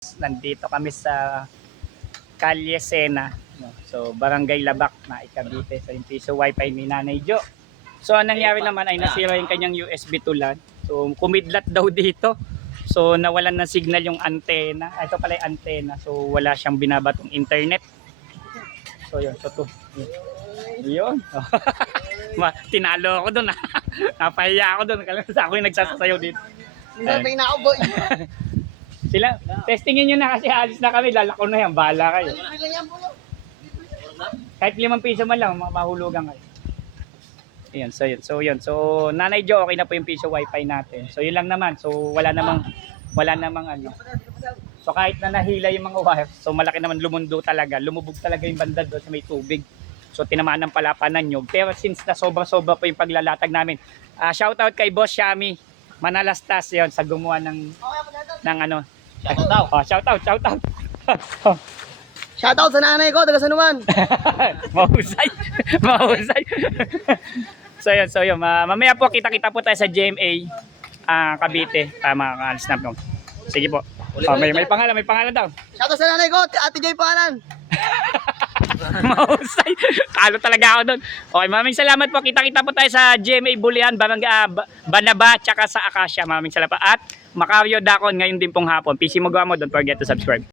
Nandito kami sa Calle Sena. So, Barangay Labak na Cavite. So, yung piso wifi ni Nanay Jo. So, anong nangyari naman ay nasira yung kanyang USB tulan. So, kumidlat daw dito. So, nawalan ng signal yung antena. Ito pala yung antena. So, wala siyang binabatong internet. So, yun. So, to. Yun. Tinalo ako dun. Napahiya ako dun. Kalasa ako yung nagsasasayaw dito. Sabi na ako, boy. Sila, testingin nyo na kasi alis na kami. Lalako na yan. Bahala kayo. Kahit 5 piso man lang, mahulugan kayo. Ayan, so yun. So, Nanay Jo, okay na po yung piso wifi natin. So, yun lang naman. So, wala namang ano. So, kahit na nahila yung mga wire, so malaki naman lumundo talaga. Lumubog talaga yung banda doon sa may tubig. So, tinamaan ng palapanan nyo. Pero since na sobra-sobra po yung paglalatag namin, shoutout kay Boss Shami Manalastas yon sa gumawa ng ano. Shoutout. Shoutout sa nanay ko, taga San Juan. Mahusay. So yun, mamaya po kita-kita po tayo sa GMA Cavite. Makakaalis na po. Sige po. May pangalan daw. Shoutout sa nanay ko, Ate Joy pangalan. Mahusay. Talo talaga ako doon. Okay, maraming salamat po. Kita-kita po tayo sa GMA Bulian, Barangay Banaba, tsaka sa Acacia. Maraming salamat. At Macario Dacon ngayon din pong hapon. PC Moguamo, don't forget to subscribe.